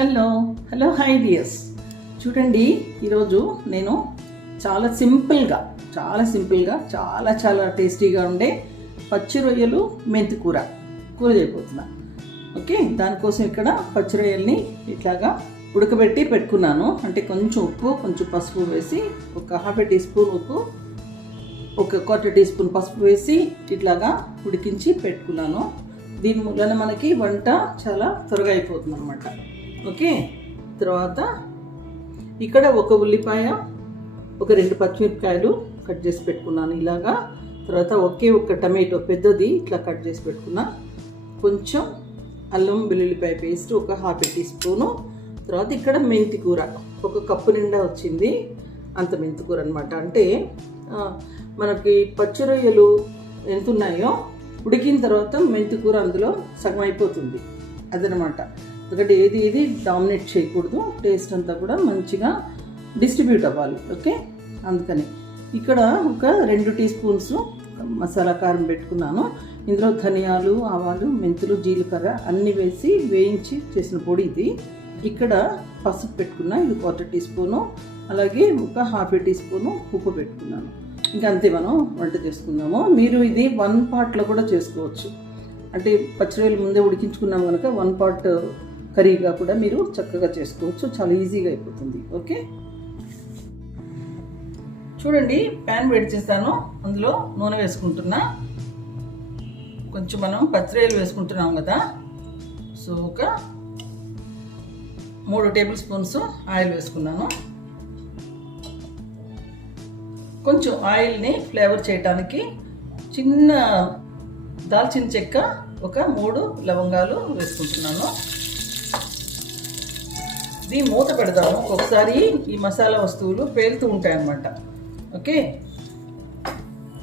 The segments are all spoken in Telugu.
Hello hello hi dears. చూడండి, ఈరోజు నేను చాలా సింపుల్గా చాలా టేస్టీగా ఉండే పచ్చి రొయ్యలు మెంతి కూర చేయబోతున్నా. ఓకే, దానికోసం ఇక్కడ పచ్చి రొయ్యల్ని ఇట్లాగా ఉడకబెట్టి పెట్టుకున్నాను. అంటే కొంచెం ఉప్పు, కొంచెం పసుపు వేసి, ఒక ½ టీ స్పూన్ ఉప్పు, ఒక ½ టీ స్పూన్ పసుపు వేసి ఇట్లాగా ఉడికించి పెట్టుకున్నాను. దీని మూలన మనకి వంట చాలా త్వరగా అయిపోతుంది అన్నమాట. ఓకే, తర్వాత ఇక్కడ ఒక ఉల్లిపాయ, ఒక 2 పచ్చిమిరపకాయలు కట్ చేసి పెట్టుకున్నాను ఇలాగా. తర్వాత ఒక టమాటో పెద్దది ఇట్లా కట్ చేసి పెట్టుకున్నా. కొంచెం అల్లం వెల్లుల్లిపాయ పేస్ట్ ఒక ½ టీ స్పూను. తర్వాత ఇక్కడ మెంతి కూర ఒక కప్పు నిండా వచ్చింది, అంత మెంతి కూర అనమాట. అంటే మనకి పచ్చి రొయ్యలు ఎంత ఉన్నాయో ఉడికిన తర్వాత మెంతి కూర అందులో సగం అయిపోతుంది అదనమాట. ఎందుకంటే ఇది డామినేట్ చేయకూడదు, టేస్ట్ అంతా కూడా మంచిగా డిస్ట్రిబ్యూట్ అవ్వాలి. ఓకే, అందుకని ఇక్కడ ఒక 2 టీ స్పూన్స్ మసాలా కారం పెట్టుకున్నాను. ఇందులో ధనియాలు, ఆవాలు, మెంతులు, జీలకర్ర అన్నీ వేసి వేయించి చేసిన పొడి ఇది. ఇక్కడ పసుపు పెట్టుకున్నా, ఇది 1/4 టీ స్పూను. అలాగే ఒక ½ టీ స్పూను ఉప్పు పెట్టుకున్నాను. ఇంకా అంతే, మనం వంట చేసుకుందాము. మీరు ఇది 1 పార్ట్లో కూడా చేసుకోవచ్చు. అంటే పచ్చిరొయ్యలు ముందే ఉడికించుకున్నాం కనుక 1 పార్ట్ కర్రీగా కూడా మీరు చక్కగా చేసుకోవచ్చు, చాలా ఈజీగా అయిపోతుంది. ఓకే, చూడండి, ప్యాన్ వేడి చేస్తాను, అందులో నూనె వేసుకుంటున్నా. కొంచెం మనం పచ్చిరొయ్యలు వేసుకుంటున్నాం కదా, సో ఒక 3 టేబుల్ స్పూన్స్ ఆయిల్ వేసుకున్నాను. కొంచెం ఆయిల్ని ఫ్లేవర్ చేయడానికి చిన్న దాల్చిన చెక్క, ఒక 3 లవంగాలు వేసుకుంటున్నాను. ఇది మూత పెడదాము, ఒకసారి ఈ మసాలా వస్తువులు పేలుతూ ఉంటాయన్నమాట. ఓకే,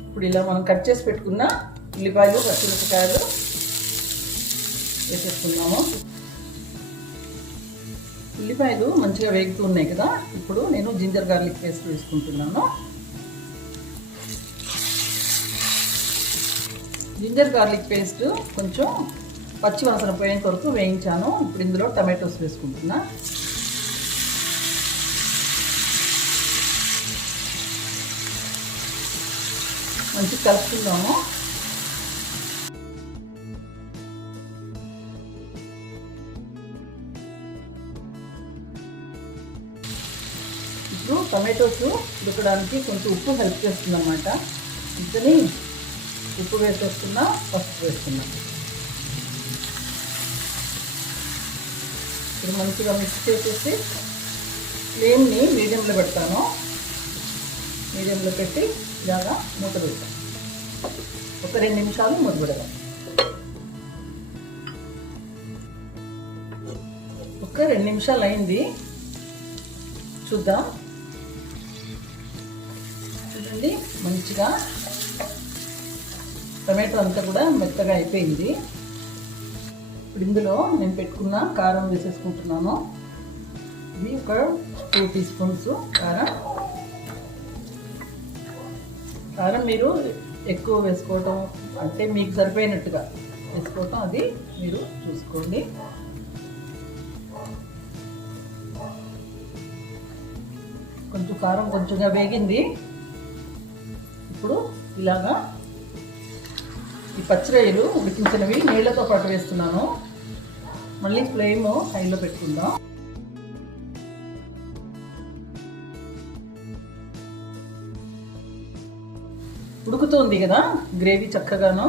ఇప్పుడు ఇలా మనం కట్ చేసి పెట్టుకున్న ఉల్లిపాయలు, పచ్చిమిరపకాయలు వేసేసుకున్నాము. ఉల్లిపాయలు మంచిగా వేగుతూ ఉన్నాయి కదా, ఇప్పుడు నేను జింజర్ గార్లిక్ పేస్ట్ వేసుకుంటున్నాను. జింజర్ గార్లిక్ పేస్ట్ కొంచెం పచ్చి వాసన పోయేంత వరకు వేయించాను. ఇప్పుడు ఇందులో టమాటోస్ వేసుకుంటున్నా. మంచిగా కలుపుకుందాము. ఇప్పుడు టమాటోస్ ఉడకడానికి కొంచెం ఉప్పు హెల్ప్ చేస్తుంది అన్నమాట. ఇంతని ఉప్పు వేసేస్తున్నా, పసుపు వేస్తున్నా. ఇప్పుడు మంచిగా మిక్స్ చేసేసి ఫ్లేమ్ని మీడియంలో పెడతాను. మీడియంలో పెట్టి ఇలాగా మూత పెడతాను. ఒక 2 నిమిషాలు మూత పెడదాం. ఒక 2 నిమిషాలు అయింది, చూద్దాం. చూడండి, మంచిగా టమాటో అంతా కూడా మెత్తగా అయిపోయింది. ఇప్పుడు ఇందులో నేను పెట్టుకున్న కారం వేసేసుకుంటున్నాను. ఇది ఒక 2 టీ స్పూన్స్ కారం. కారం మీరు ఎక్కువ వేసుకోవటం, అంటే మీకు సరిపోయినట్టుగా వేసుకోవటం, అది మీరు చూసుకోండి. కొంచెం కారం కొంచెంగా వేగింది. ఇప్పుడు ఇలాగా ఈ పచ్చిరొయ్యలు ఉడికించినవి నీళ్ళతో పాటు వేస్తున్నాను. మళ్ళీ ఫ్లేమ్ హైలో పెట్టుకుందాం. ఉడుకుతుంది కదా గ్రేవీ చక్కగాను.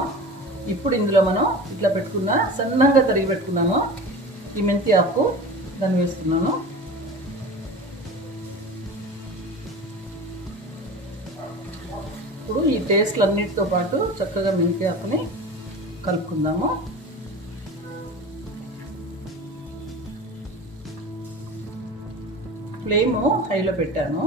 ఇప్పుడు ఇందులో మనం ఇట్లా పెట్టుకున్న సన్నగా తరిగి పెట్టుకున్నాను ఈ మెంతి ఆకు, దాన్ని వేస్తున్నాను. ఇప్పుడు ఈ టేస్ట్లు అన్నిటితో పాటు చక్కగా మెంతి ఆకుని కలుపుకుందాము. ఫ్లేమ్ హైలో పెట్టాను.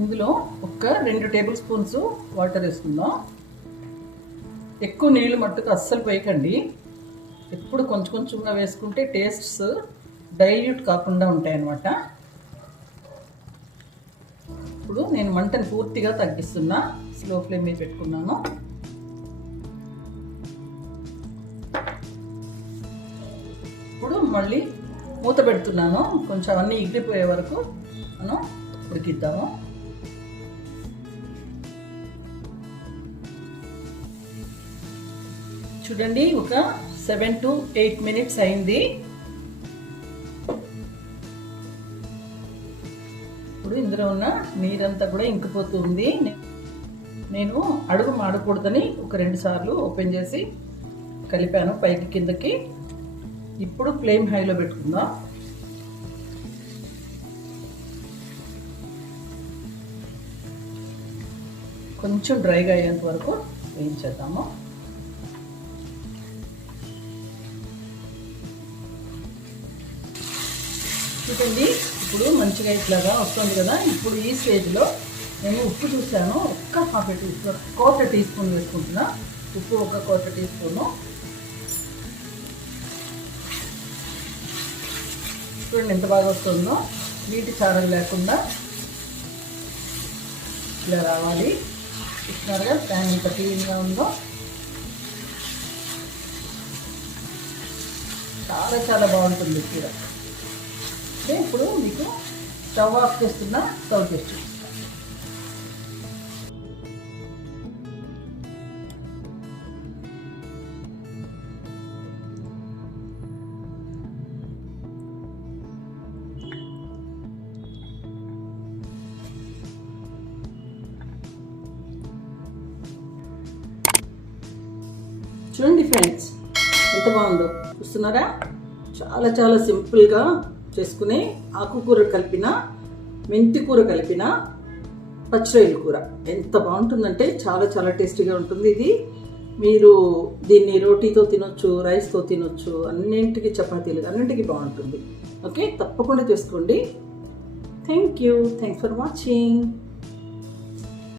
ఇందులో ఒక 2 టేబుల్ స్పూన్స్ వాటర్ వేసుకుందాం. ఎక్కువ నీళ్ళు మట్టుకు అస్సలు పోయకండి. ఎప్పుడు కొంచెం కొంచెంగా వేసుకుంటే టేస్ట్స్ డైల్యూట్ కాకుండా ఉంటాయన్నమాట. ఇప్పుడు నేను మంటను పూర్తిగా తగ్గిస్తున్నా, లో ఫ్లేమ్ మీద పెట్టుకున్నాను. ఇప్పుడు మళ్ళీ మూత పెడుతున్నాను. కొంచెం అన్నీ ఎగిరిపోయే వరకు మనం ఉడికిద్దాము. చూడండి, ఒక 7 to 8 minutes అయింది. ఇప్పుడు ఇందులో ఉన్న నీరంతా కూడా ఇంకిపోతుంది. నేను అడుగు మాడకూడదని ఒక 2 సార్లు ఓపెన్ చేసి కలిపాను పైకి కిందకి. ఇప్పుడు ఫ్లేమ్ హైలో పెట్టుకుందాం. కొంచెం డ్రైగా అయ్యేంత వరకు వేయించేద్దాము. చూడండి, ఇప్పుడు మంచిగా ఇట్లాగా వస్తుంది కదా. ఇప్పుడు ఈ స్టేజ్లో నేను ఉప్పు చూసాను. ఒక్క క్వార్టర్ టీ స్పూన్ వేసుకుంటున్నా. ఉప్పు ఒక క్వార్టర్ టీ స్పూను. చూడండి ఎంత బాగా వస్తుందో. నీటి చారలు లేకుండా ఇలా రావాలి. చూస్తున్నారుగా ప్యాన్ ఎంత క్లీన్గా ఉందో. చాలా చాలా బాగుంటుంది కూర. ఇప్పుడు మీకు స్టవ్ ఆఫ్ చేస్తున్నా, సర్వ్ చేసి చూపిస్తాను. చూడండి ఫ్రెండ్స్, ఎంత బాగుందో చూస్తున్నారా. చాలా చాలా సింపుల్గా చేసుకునే ఆకుకూర కలిపిన, మెంతి కూర కలిపిన పచ్చిరొయ్యల కూర ఎంత బాగుంటుందంటే చాలా చాలా టేస్టీగా ఉంటుంది. ఇది మీరు దీన్ని రోటీతో తినొచ్చు, రైస్తో తినొచ్చు, అన్నింటికి చపాతీలు అన్నింటికి బాగుంటుంది. ఓకే, తప్పకుండా చేసుకోండి. Thank you. Thanks for watching.